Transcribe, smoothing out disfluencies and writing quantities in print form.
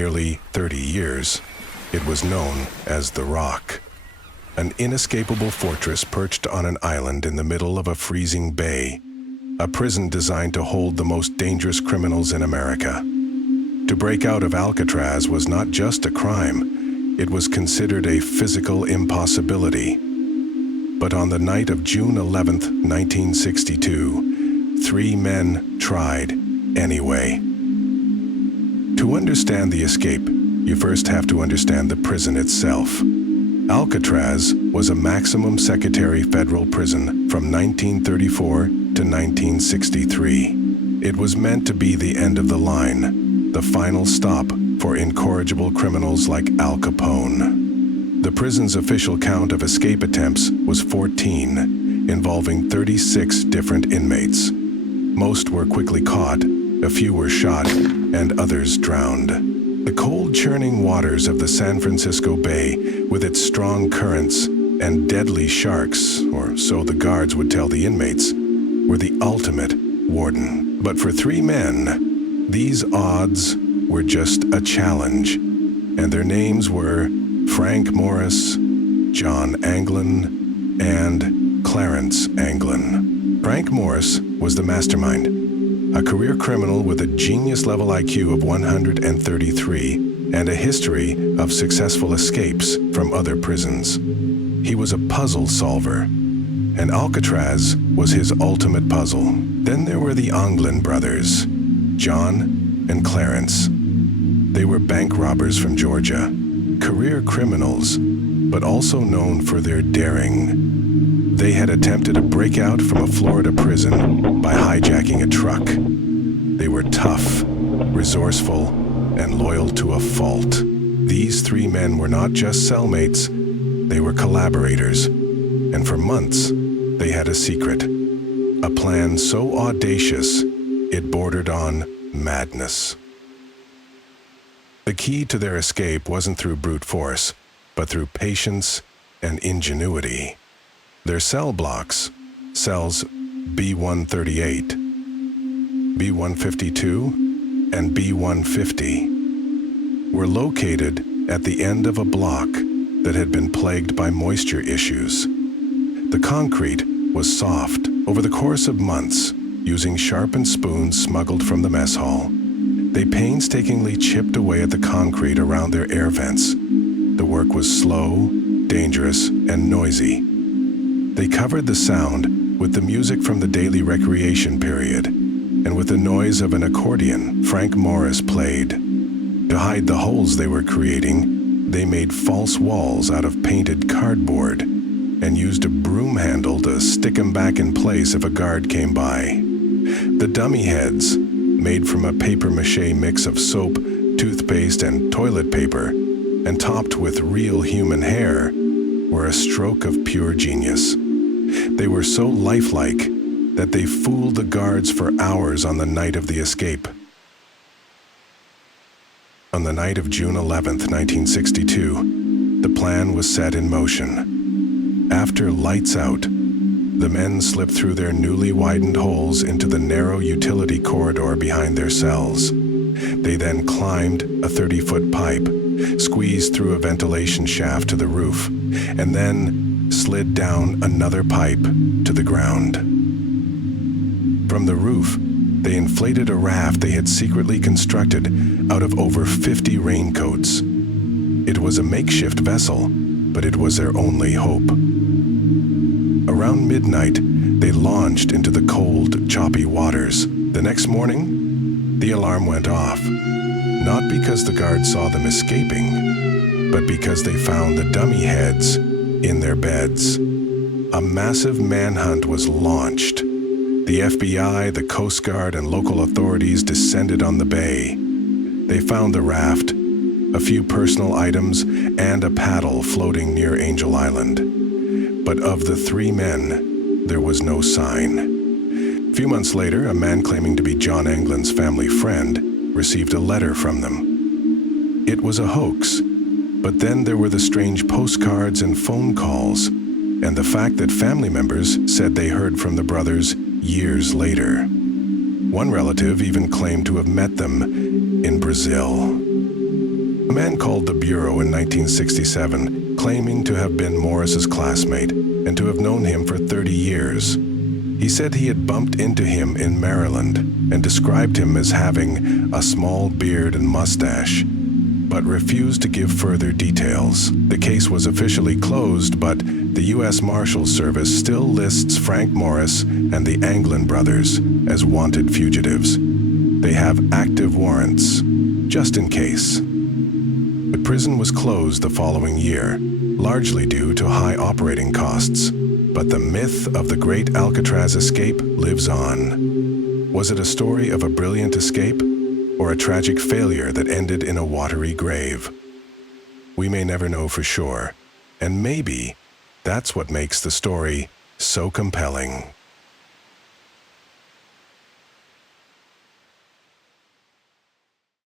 nearly 30 years, it was known as the Rock, an inescapable fortress perched on an island in the middle of a freezing bay, a prison designed to hold the most dangerous criminals in America. To break out of Alcatraz was not just a crime, it was considered a physical impossibility. But on the night of June 11th, 1962, 3 men tried anyway. To understand the escape, you first have to understand the prison itself. Alcatraz was a maximum secretary federal prison from 1934 to 1963. It was meant to be the end of the line, the final stop for incorrigible criminals like Al Capone. The prison's official count of escape attempts was 14, involving 36 different inmates. Most were quickly caught, a few were shot, and others drowned. The cold churning waters of the San Francisco Bay, with its strong currents and deadly sharks, or so the guards would tell the inmates, were the ultimate warden. But for 3 men, these odds were just a challenge, and their names were Frank Morris, John Anglin, and Clarence Anglin. Frank Morris was the mastermind, a career criminal with a genius-level IQ of 133 and a history of successful escapes from other prisons. He was a puzzle solver, and Alcatraz was his ultimate puzzle. Then there were the Anglin brothers, John and Clarence. They were bank robbers from Georgia, career criminals, but also known for their daring. They had attempted a breakout from a Florida prison by hijacking a truck. They were tough, resourceful, and loyal to a fault. These 3 men were not just cellmates, they were collaborators. And for months, they had a secret. A plan so audacious, it bordered on madness. The key to their escape wasn't through brute force, but through patience and ingenuity. Their cell blocks, cells B138, B152, and B150, were located at the end of a block that had been plagued by moisture issues. The concrete was soft. Over the course of months, using sharpened spoons smuggled from the mess hall, they painstakingly chipped away at the concrete around their air vents. The work was slow, dangerous, and noisy. They covered the sound with the music from the daily recreation period, and with the noise of an accordion Frank Morris played. To hide the holes they were creating, they made false walls out of painted cardboard and used a broom handle to stick them back in place if a guard came by. The dummy heads, made from a papier-mâché mix of soap, toothpaste, and toilet paper, and topped with real human hair, were a stroke of pure genius. They were so lifelike that they fooled the guards for hours on the night of the escape. On the night of June 11th, 1962, the plan was set in motion. After lights out, the men slipped through their newly widened holes into the narrow utility corridor behind their cells. They then climbed a 30-foot pipe, squeezed through a ventilation shaft to the roof, and then slid down another pipe to the ground. From the roof, they inflated a raft they had secretly constructed out of over 50 raincoats. It was a makeshift vessel, but it was their only hope. Around midnight, they launched into the cold, choppy waters. The next morning, the alarm went off. Not because the guards saw them escaping, but because they found the dummy heads in their beds. A massive manhunt was launched. The FBI, the Coast Guard, and local authorities descended on the bay. They found the raft, a few personal items, and a paddle floating near Angel Island. But of the 3 men, there was no sign. A few months later, a man claiming to be John Anglin's family friend received a letter from them. It was a hoax, but then there were the strange postcards and phone calls, and the fact that family members said they heard from the brothers years later. One relative even claimed to have met them in Brazil. A man called the Bureau in 1967, claiming to have been Morris's classmate and to have known him for 30 years. He said he had bumped into him in Maryland and described him as having a small beard and mustache, but refused to give further details. The case was officially closed, but the U.S. Marshals Service still lists Frank Morris and the Anglin brothers as wanted fugitives. They have active warrants, just in case. The prison was closed the following year, largely due to high operating costs. But the myth of the great Alcatraz escape lives on. Was it a story of a brilliant escape, or a tragic failure that ended in a watery grave? We may never know for sure, and maybe that's what makes the story so compelling.